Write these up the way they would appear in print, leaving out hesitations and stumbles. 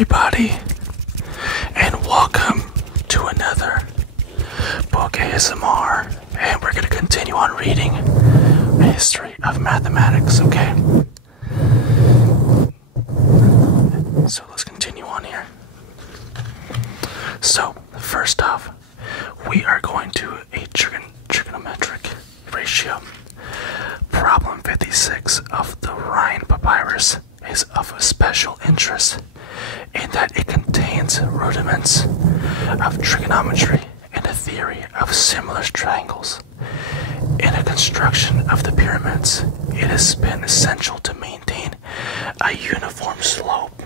everybody, and welcome to another book ASMR, and we're going to continue on reading a history of mathematics, okay? So let's continue on here. So, first off, we are going to a trigonometric ratio. Problem 56 of the Rhine Papyrus is of a special interest in that it contains rudiments of trigonometry and a theory of similar triangles. In the construction of the pyramids, it has been essential to maintain a uniform slope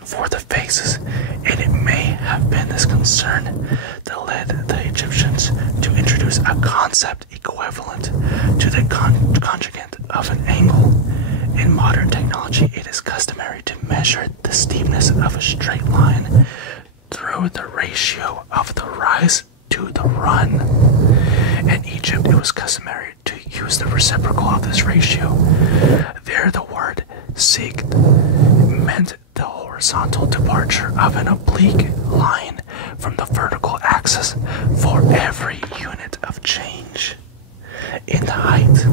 for the faces, and it may have been this concern that led the Egyptians to introduce a concept equivalent to the conjugate of an angle. In modern technology, it is customary to measure the steepness of a straight line through the ratio of the rise to the run. In Egypt, it was customary to use the reciprocal of this ratio. There, the word sig meant the horizontal departure of an oblique line from the vertical axis for every unit of change in the height.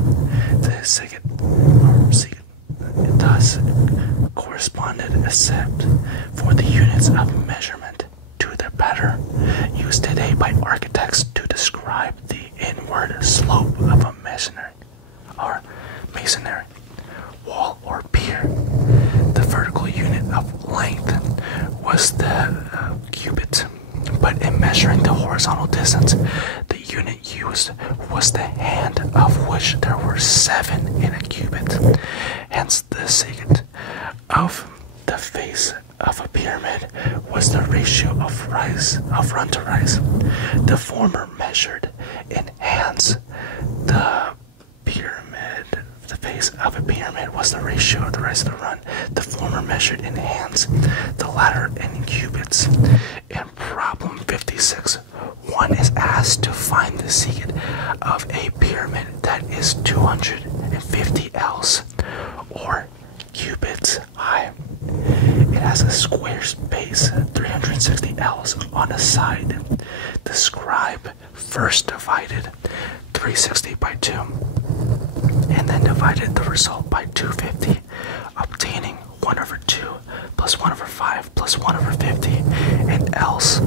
The sig thus corresponded except for the units of measurement to the pattern used today by architects to describe the inward slope of a masonry wall or pier. The vertical unit of length was the cubit, but in measuring the horizontal distance, the unit used was the hand, of which there were 7 in a cubit. Hence, the secant of the face of a pyramid was the ratio of run to rise. The former measured in hands. The face of a pyramid was the ratio of the rise to the run. The former measured in hands, the latter in cubits. In problem 56, one is asked to find the secant of a pyramid that is 250 ells, or cubits high. It has a square base, 360 ells on a side. The scribe first divided 360 by 2, and then divided the result by 250, obtaining 1/2 plus 1/5 plus 1/50, and else,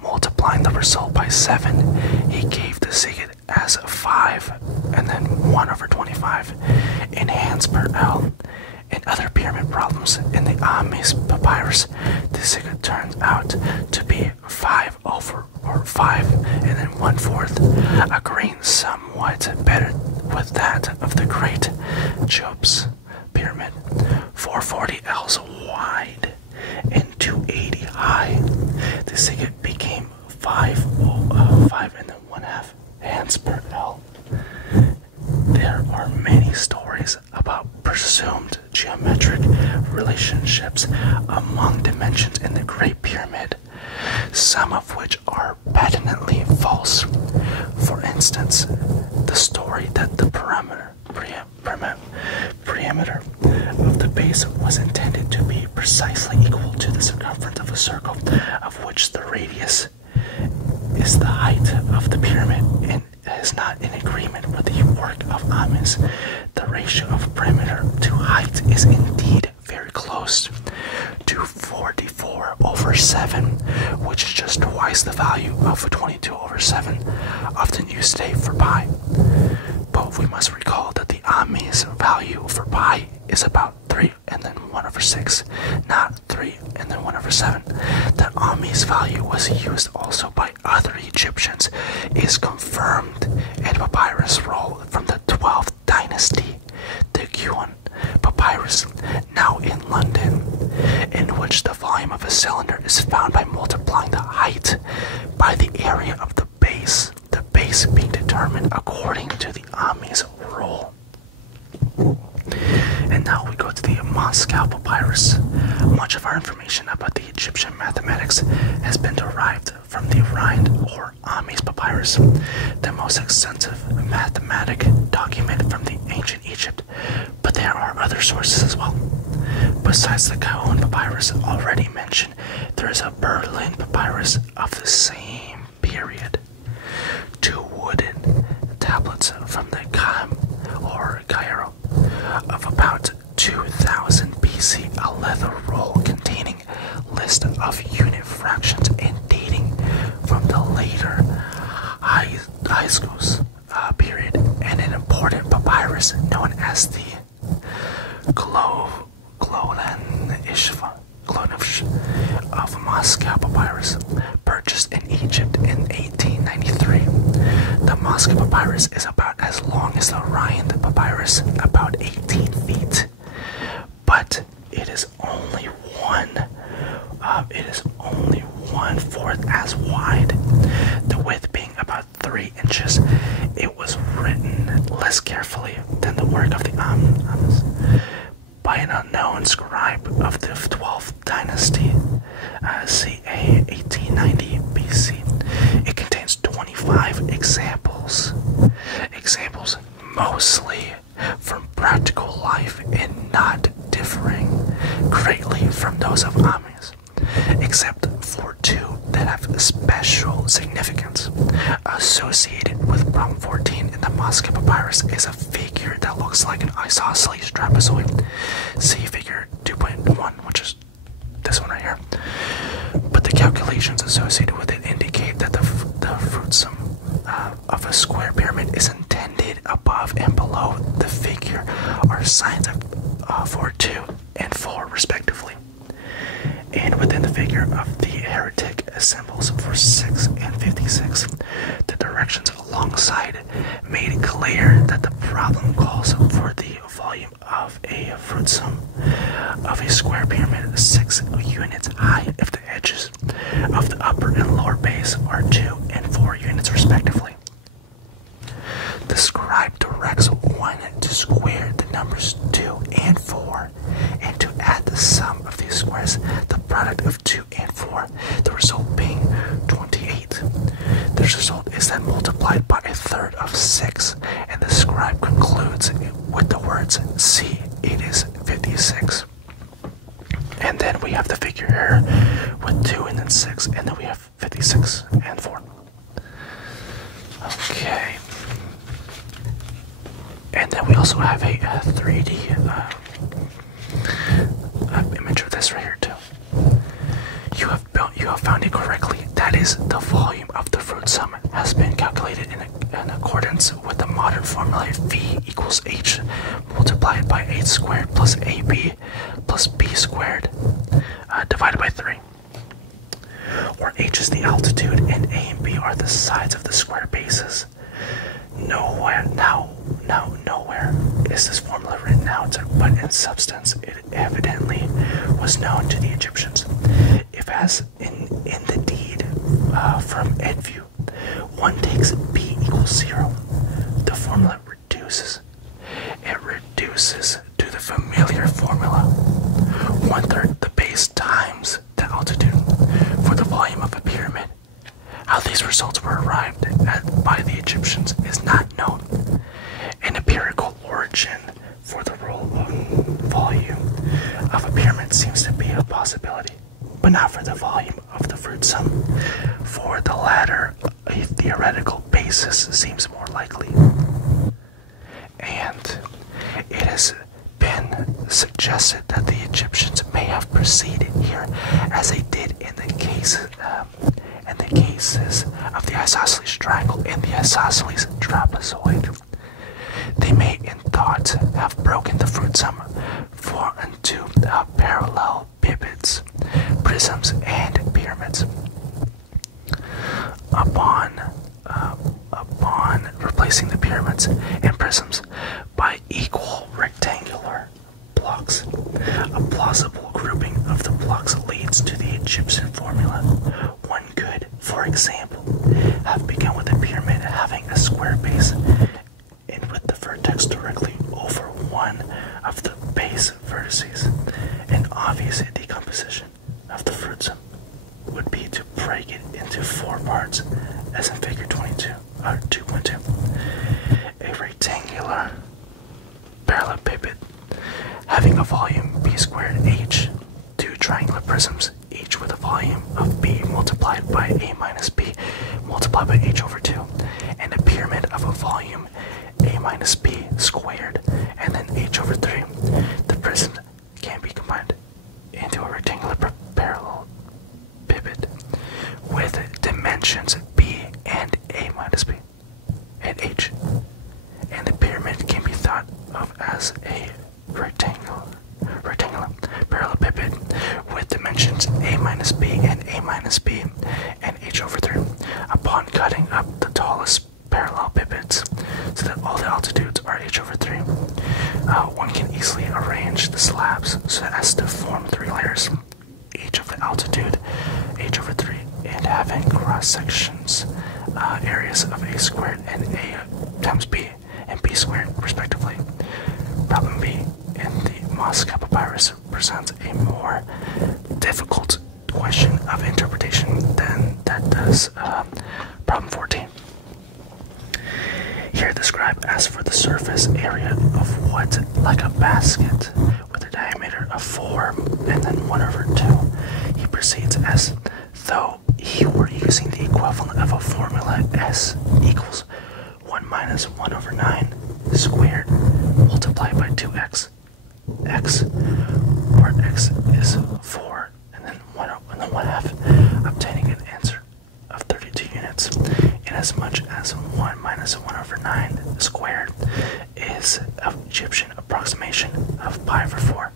multiplying the result by 7, he gave the secant as 5, and then 1/25 in hands per ell. In other pyramid problems in the Ames Papyrus, the secant turns out to be 5 and then 1/4, agreeing somewhat better with that of the Great Cheops Pyramid, 440 ells wide and 280 high. The secant became 5 and then 1/2 hands per ell. There are many stories about presumed geometric relationships among dimensions in the Great Pyramid, some of which are patently false. For instance, the story that the perimeter of the base was intended to be precisely equal to the circumference of a circle, of which the radius is the height of the pyramid, and is not in agreement with the work of Ames. The ratio of perimeter to height is indeed very close to 44/7, which is just twice the value of 22/7, often used today for pi. But we must recall that the Ames value for pi is about 3 and then 1/6, not 3 and then 1/7. That Ames value was used also by other Egyptians is confirmed in papyrus roll from the 12th dynasty, the Yuan Papyrus, now in London, in which the volume of a cylinder is found by multiplying the height by the area of the base being determined according to the Ames rule. And now we go to the Moscow Papyrus. Much of our information about the Egyptian mathematics has been derived from the Rhine or Ames Papyrus, the most extensive mathematic document from the ancient Egypt, but there are other sources as well. Besides the Cajon papyrus already mentioned, there is a Berlin papyrus of the same period. 2 wooden tablets from the Cairo of about 2000 BC, a leather roll containing list of unit fractions and dating from the later Hyksos period, and an important papyrus known as the Glonavsh of Moscow papyrus, purchased in Egypt in 1893. The Moscow papyrus is about as long as the Rhind papyrus, about 18 feet, but it is only one-fourth as wide, the width being about 3 inches. It was written less carefully than the work of the Amos by an unknown scribe of the 12th dynasty, ca. 1890 BC. It contains 25 examples, mostly from practical life and not differing greatly from those of Amos, except for 2 that have special significance. Associated with problem 14 in the Moscow papyrus is a figure that looks like an isosceles trapezoid. See figure 2.1, which is this one right here. But the calculations associated with it indicate that the fruit sum of a square pyramid is intended above and below the figure are signs for 2 and 4 respectively, and within the figure of the heretic symbols for 6 and 56. The directions alongside made clear that the problem calls for the volume of a fruit sum of a square pyramid 6 units high if the edges of the upper and lower base are 2 and 4 units respectively. The scribe directs one to square the numbers 2 and 4 and to add the sum of these squares, the product of 2 and 4, the result being 28. This result is then multiplied by a third of 6, and the scribe concludes with the words, see, it is 56. And then we have the figure here with 2 and then 6, and then we have 56 and 4. Okay. And then we also have a 3D image of this right here too. You have found it correctly. That is, the volume of the fruit sum has been calculated in accordance with the modern formula V equals H multiplied by H squared plus AB plus B squared divided by 3. Where H is the altitude and A and B are the sides of the square bases. Nowhere is this formula written out, but in substance it evidently was known to the Egyptians. If, as in the deed from Edfu, one takes B equals 0, the formula reduces. It reduces to the familiar formula: 1/3 the base times the altitude for the volume of a pyramid. How these results were arrived at by the Egyptians is not known. An empirical origin for the rule of volume of a pyramid seems to be a possibility, but not for the volume of the fruit sum. For the latter, a theoretical basis seems more likely. And it has been suggested that the Egyptians may have proceeded here as they did in the cases of the isosceles triangle and the isosceles trapezoid. They may in thought have broken the fruit sum into parallel pivots, prisms, and pyramids. Upon replacing the pyramids and prisms by equal rectangular blocks, a plausible grouping of the blocks leads to the Egyptian formula. One could, for example, have begun with a pyramid having a square base and with the vertex directly over one of the base vertices. An obvious decomposition of the fruit sum would be to break it into 4 parts, as in figure 2.2. A rectangular parallelepiped having a volume b squared 8 rectangular prisms, each with a volume of B multiplied by A minus B multiplied by H over 2, and a pyramid of a volume A minus B squared, and then H over 3. The prism can be combined into a rectangular parallel pivot with dimensions B and A minus B and H, and the pyramid can be thought of as a rectangular parallel pivot with dimensions A minus B and A minus B and H over 3. Upon cutting up the tallest parallel pivots so that all the altitudes are H over 3, one can easily arrange the slabs so as to form 3 layers, each of the altitude H over 3, and having cross sections areas of A squared and A times B and B squared respectively. Problem B in the Moscow Papyrus presents a more difficult question of interpretation than that does problem 14. Here described as for the surface area of what, like a basket with a diameter of 4 and then 1 over 2. He proceeds as though he were using the equivalent of a formula S equals 1 minus 1 over 9 squared multiplied by 2x. X, where x is 4 and then 1 half, obtaining an answer of 32 units, inasmuch as 1 minus 1 over 9 squared is an Egyptian approximation of pi over 4.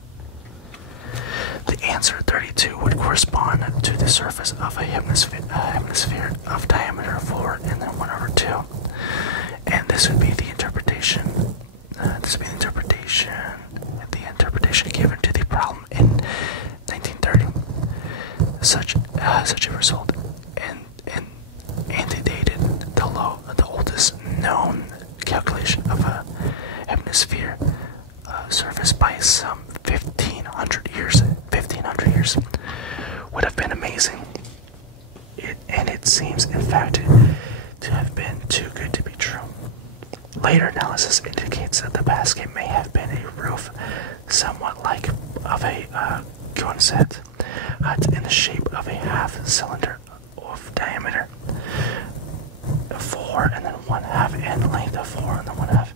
The answer 32 would correspond to the surface of a hemisphere of diameter 4 and then 1 over 2. And this would be the interpretation. The interpretation given to the problem in 1930. Such a result antedated the oldest known calculation of a hemisphere surface by some 1500 years. 1500 years would have been amazing. It seems, in fact, to have been too good to be true. Later analysis indicates that the basket may have been a roof somewhat like of a gunset hut in the shape of a half cylinder of diameter 4 and then 1 half and length of 4 and then 1 half.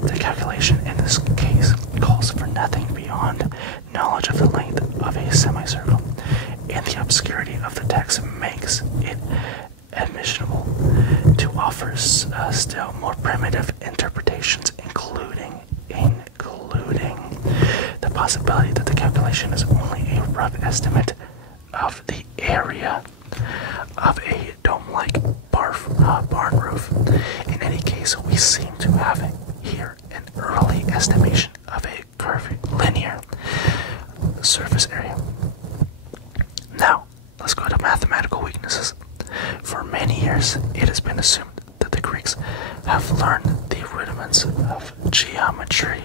The calculation in this case calls for nothing beyond knowledge of the length of a semicircle, and the obscurity of the text makes it admissible to offer still more primitive interpretations, including the possibility that the calculation is only a rough estimate of the area of a dome-like barn roof. In any case, we seem to have here an early estimation of a linear surface area. Now, let's go to mathematical weaknesses. For many years, it has been assumed that the Greeks have learned the rudiments of geometry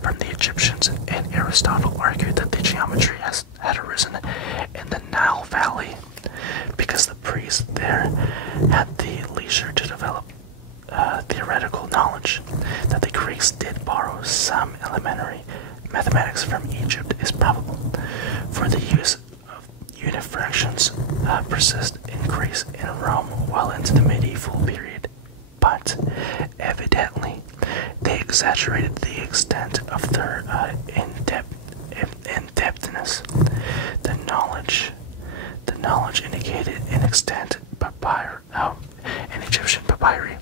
from the Egyptians, and Aristotle argued that the geometry had arisen in the Nile Valley because the priests there had the leisure to develop theoretical knowledge. That the Greeks did borrow some elementary mathematics from Egypt is probable, for the use of unit fractions persist in Greece and Rome well into the medieval period. But evidently, they exaggerated the extent of their in-depthness. The knowledge indicated in extant in Egyptian papyri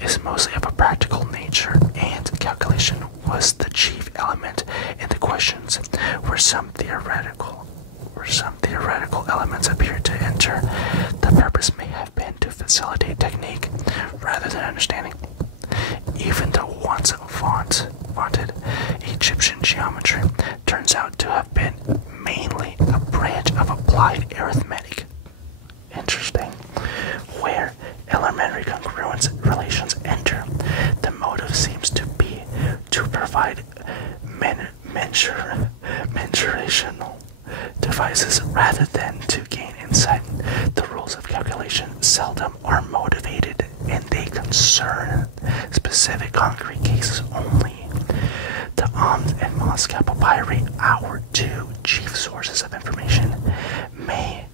is mostly of a practical nature, and calculation was the chief element in the questions, where some theoretical elements appear to enter. The purpose may have been to facilitate technique rather than understanding. Even the once vaunted Egyptian geometry turns out to have been mainly a branch of applied arithmetic. Interesting. Where elementary congruence relations enter, the motive seems to be to provide mensurational devices rather than to gain insight. The rules of calculation seldom are motivated, and they concern specific concrete cases only. The Amt and Moscow papyri, our two chief sources of information, may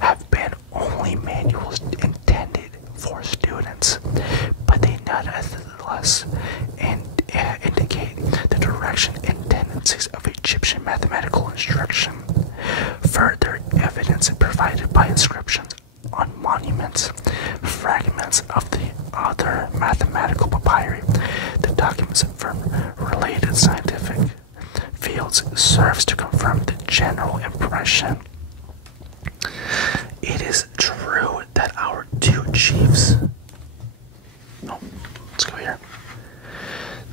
have been only manuals intended for students, but they nonetheless indicate the direction and tendencies of Egyptian mathematical instruction. Further evidence provided by inscriptions on monuments, fragments of the other mathematical papyri, the documents from related scientific fields serves to confirm the general impression. It is true that our two chiefs, let's go here,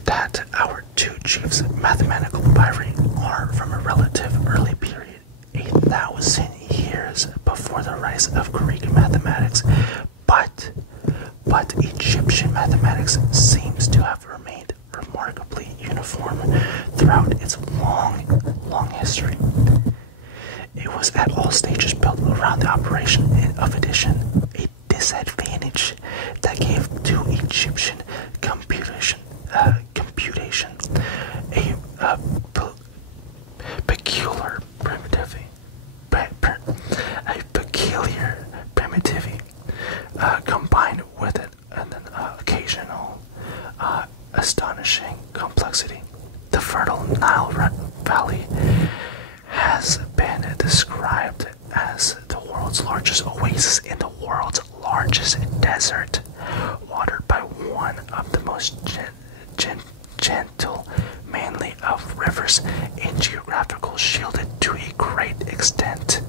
that our two chiefs mathematical papyri are from a relative early period, 8,000 years before the rise of Greek mathematics, but Egyptian mathematics seems to have remained remarkably uniform throughout its long history. It was at all stages built around the operation of addition, a disadvantage that gave to Egyptian computation a peculiar primitivity, combined with an occasional astonishing complexity. The fertile Nile Valley has been described as the world's largest oasis in the world's largest desert, watered by one of the most gentle, mainly of rivers, and geographical shielded to a great extent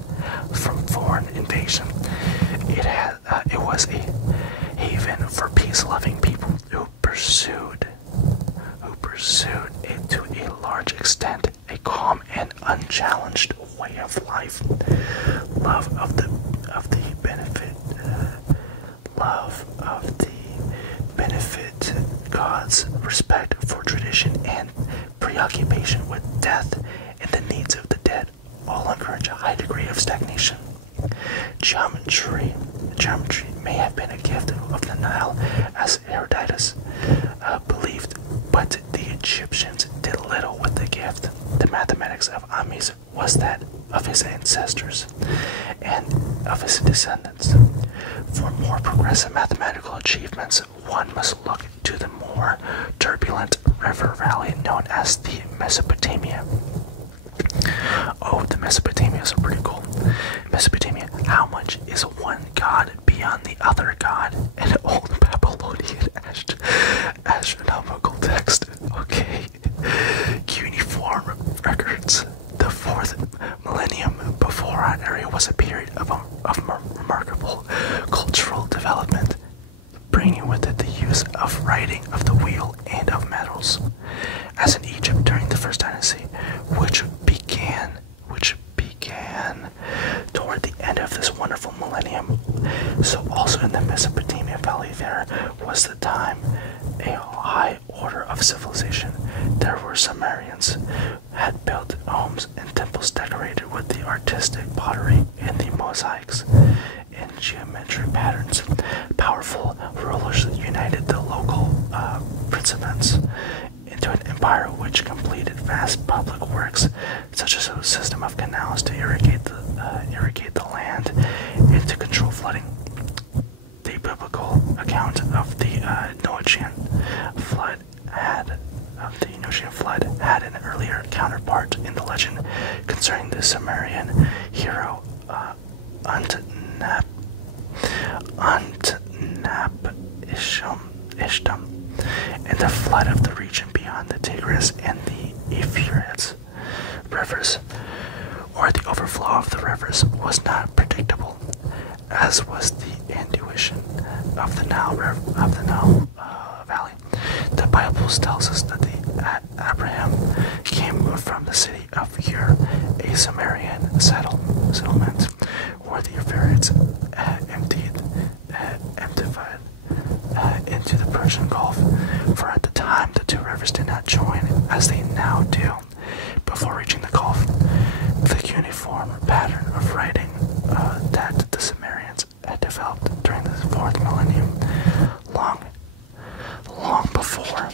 from foreign invasion. It was a haven for peace-loving people who pursued it to a large extent, a calm and unchallenged way of life, love of the benefit, God's respect for tradition, and preoccupation with death and the needs of the dead all encourage a high degree of stagnation. Geometry may have been a gift of the Nile, as Herodotus believed, but the Egyptians did little with the gift. The mathematics of Ames was that of his ancestors and of his descendants. For more progressive mathematical achievements, one must look to the more turbulent river valley known as the Mesopotamia. Oh, the Mesopotamia is pretty cool. Mesopotamia, how much is one god beyond the other god? An old Babylonian astronomical text. Okay. Cuneiform records. The 4th millennium before our area was a period of remarkable cultural development, bringing with it the use of writing, of the wheel, and of metals. As in Egypt during the First Dynasty, which began toward the end of this wonderful millennium, so also in the Mesopotamia Valley there was the time a high order of civilization. There were Sumerians who had built homes and temples decorated with the artistic pottery and the mosaics and geometric patterns. Powerful rulers united the local principes into an empire which completed vast public works, such as a system of canals to irrigate the land and to control flooding. The biblical account of the Noachian flood had an earlier counterpart in the legend concerning the Sumerian hero Ishtam, and the flood of the region beyond the Tigris and the Euphrates rivers, or the overflow of the rivers, was not predictable, as was the intuition of the Nile Valley. The Bible tells us that Abraham came from the city of Ur, a Sumerian settlement, where the Euphrates emptied into the Persian Gulf, for at the time the two rivers did not join as they now do. Before reaching the Gulf, the cuneiform pattern of writing that the Sumerians had developed during the 4th millennium, long before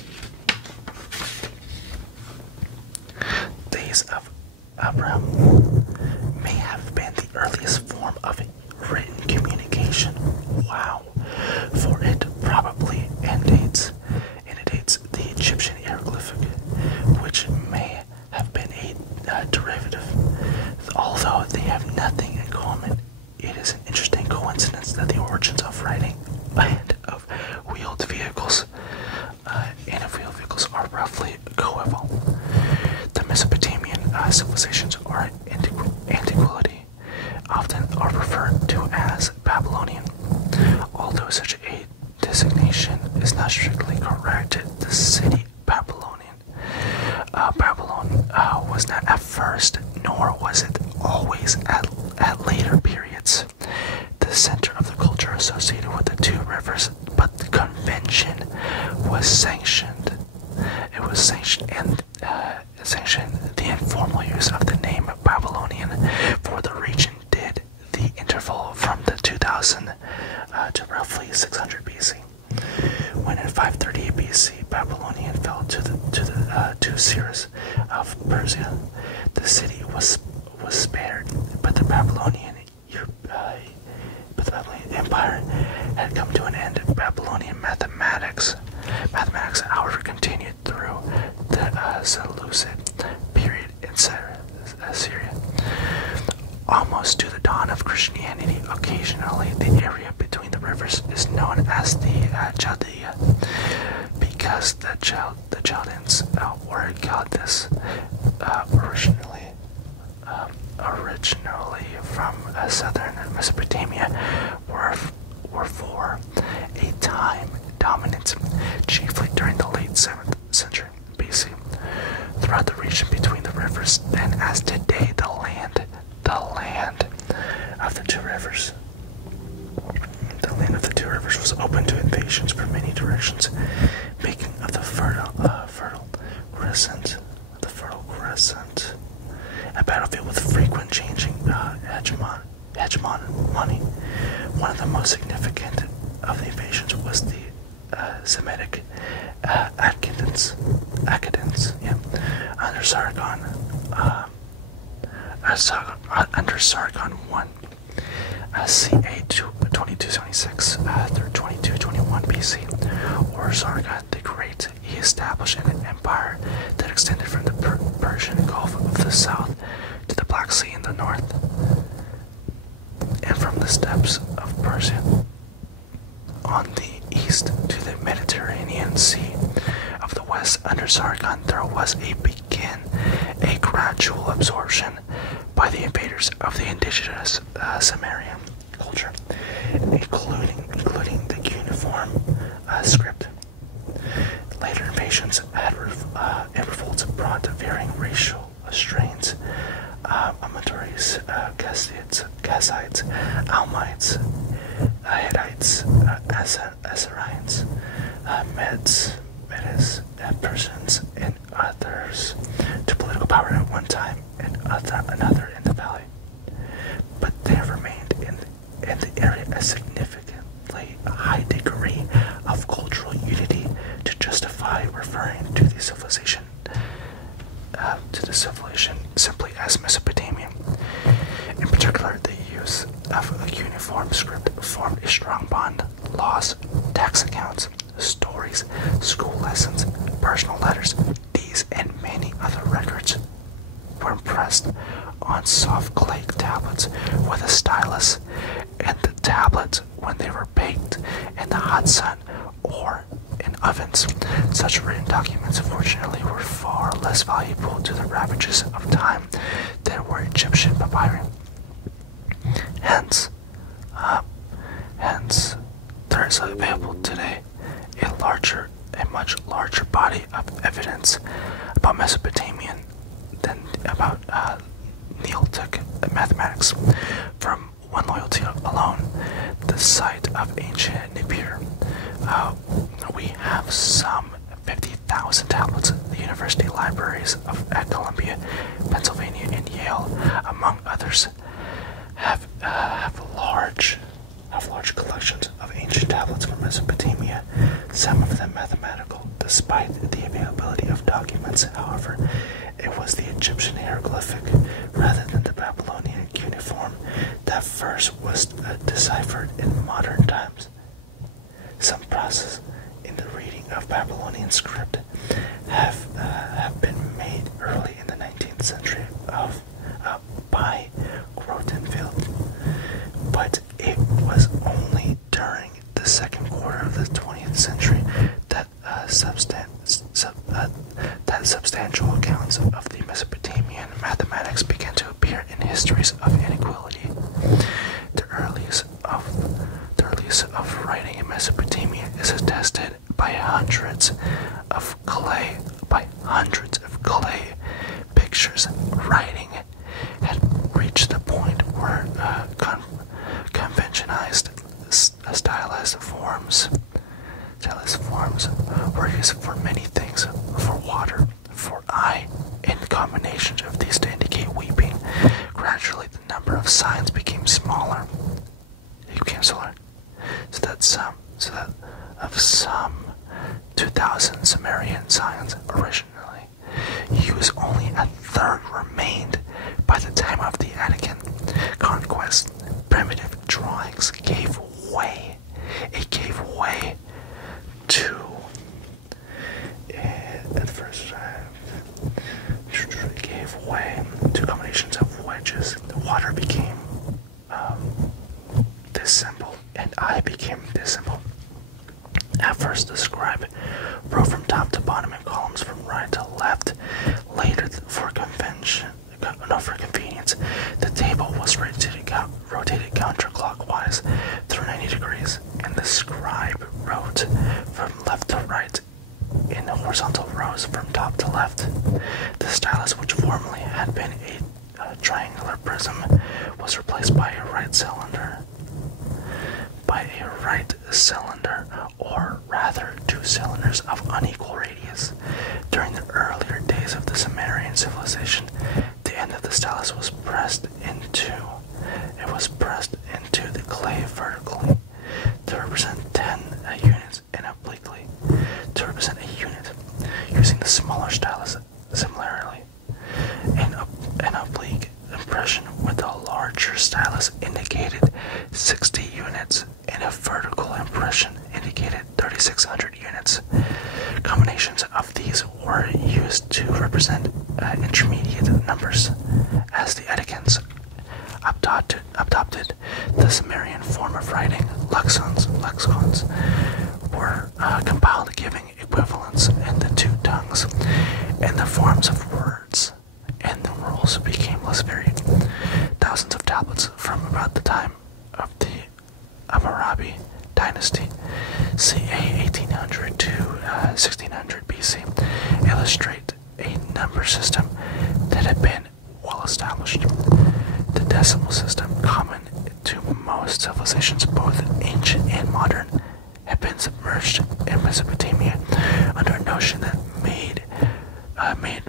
of written communication. Wow. For it probably antedates the Egyptian hieroglyphic, which may have been a derivative. Although they have nothing in common, it is an interesting coincidence that the origins of writing and of wheeled vehicles are roughly coeval. The Mesopotamian civilizations are antiquity, often are referred to as Babylonian. Although such a designation is not strictly correct, the city Babylon was not at first, nor was it always at later periods, the center of the culture associated with the two rivers, but the convention was sanctioned. It was sanctioned the informal use of the name Babylonian for the region did the interval from the 2000 to roughly 600 BC. When in 538 BC, Babylonian fell to the Cyrus of Persia. The city was spared, but the Babylonian Empire had come to an end. Babylonian mathematics, however, continued through the Seleucid period in Syria. Almost to the dawn of Christianity, occasionally the area between the rivers is known as the Chaldea, because the Chaldeans were called this originally from southern Mesopotamia, were for a time dominant, chiefly during the late 7th century BC, throughout the region between the rivers, and as today the land of the two rivers. The land of the two rivers was open to invasions from many directions, making of the fertile crescent a battlefield with frequent changing hegemony. One of the most significant of the invasions was the Semitic Akkadians, under Sargon. Under Sargon I, ca. 2276 through 2221 BC, or Sargon the Great, he established an empire that extended from the Persian Gulf of the south to the Black Sea in the north, and from the steppes of Persia on the east to the Mediterranean Sea of the west. Under Sargon, there was a gradual absorption by the invaders of the indigenous Sumerian culture, including the cuniform script. Later invasions and revolts brought varying racial strains: Amatoris, Kassites, Almites, Hittites, Assyrians, Medes, Persians, and others to political power at one time, and another in the valley. But there remained in the area a significantly high degree of cultural unity to justify referring to the civilization simply as Mesopotamian. In particular, the use of a uniform script formed a strong bond. Laws, tax accounts, stories, school lessons, personal letters, these and many other records were impressed on soft clay tablets with a stylus, and the tablets, when they were baked in the hot sun or in ovens. Such written documents, fortunately, were far less valuable to the ravages of time than were Egyptian papyri. Hence, there is available today a much larger body of evidence about Mesopotamian than about Neolithic mathematics. From one loyalty alone, the site of ancient Nippur, we have some 50,000 tablets. The university libraries at Columbia, Pennsylvania, and Yale, among others, have large collections of ancient tablets from Mesopotamia, some of them mathematical. Despite the availability of documents, however, it was the Egyptian hieroglyphic rather than the Babylonian cuneiform that at first was deciphered in modern times. Some process in the reading of Babylonian script have been made early in the 19th century by Grotenfield, but it was only during the second quarter of the 20th century that substantial accounts of the Mesopotamian mathematics began to appear in histories of inequality. The earliest of writing in Mesopotamia is attested by hundreds of clay pictures. Writing had reached the point where conventionized stylized forms were used for many things: for water, for eye, and combinations of these to indicate weeping. Gradually, the number of signs became smaller. So that of some 2,000 Sumerian signs originally used, only a third remained by the time of the Attican conquest. Primitive drawings gave way. It gave way to combinations of wedges. The water became this symbol, and I became this symbol. At first, the scribe wrote from top to bottom in columns from right to left. Later, for convenience, the table was rotated counterclockwise through 90 degrees, and the scribe wrote from left to right in horizontal rows from top to left. The stylus, which formerly had been a triangular prism, was replaced by a right cylinder. Or rather, two cylinders of unequal radius. During the earlier days of the Sumerian civilization, the end of the stylus was pressed into the clay vertically to represent 10 units, and obliquely to represent a unit. Using the smaller stylus similarly, an oblique impression with a larger stylus indicated 60 units, and a vertical impression indicated 3,600 units. Combinations of these were used to represent intermediate numbers, as the Atticans adopted the Sumerian form of writing. Lexicons were compiled, giving equivalents in the two tongues and the forms of words, and the rules became less varied. Thousands of tablets from about the time of the Hammurabi dynasty, ca. 1800 to 1600 BC, illustrate a number system that had been well established. The decimal system, common to most civilizations, both ancient and modern, had been submerged in Mesopotamia under a notion that made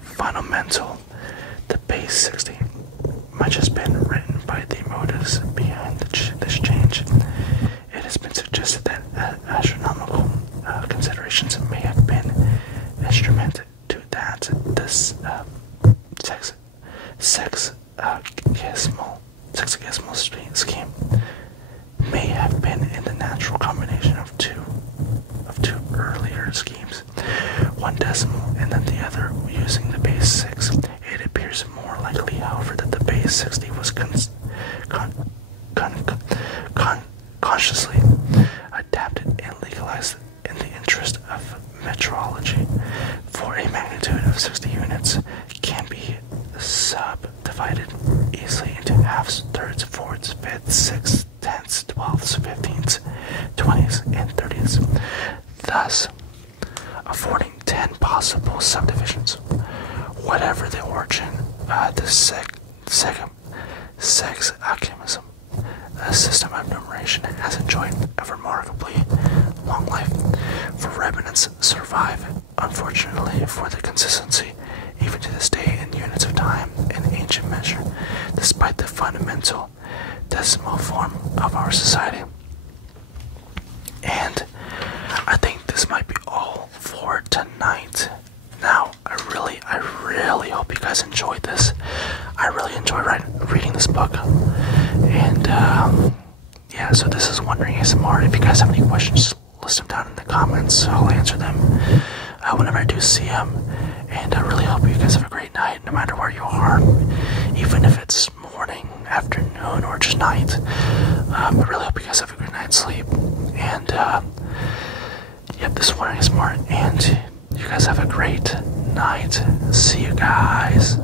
fundamental. The base 60. Much has been written by the motives behind this change. It has been suggested that astronomical considerations may have been instrumental to that. This sexagesimal scheme may have been in the natural combination of two earlier schemes, one decimal and then the other using the base 6. It appears more likely, however, that the base 60 was consciously adapted and legalized in the interest of metrology, for a magnitude of 60 units can be subdivided easily into halves, thirds, fourths, fifths, sixths, tenths, twelfths, 15ths, 20ths, and 30ths, thus affording 10 possible subdivisions. Whatever the origin, the sexagemism system of numeration has enjoyed a remarkably long life, for remnants survive, unfortunately, for the consistency, even to this day, in units of time and ancient measure, despite the fundamental decimal form of our society. And I think this might be all for tonight. Now, I really hope you guys enjoyed this. I really enjoy reading this book. And yeah, so this is Wondering ASMR. If you guys have any questions, list them down in the comments. I'll answer them whenever I do see them. And I really hope you guys have a great night, no matter where you are, even if it's morning, afternoon, or just night. I really hope you guys have a good night's sleep. And yep, this is Wondering ASMR, and you guys have a great night. See you guys.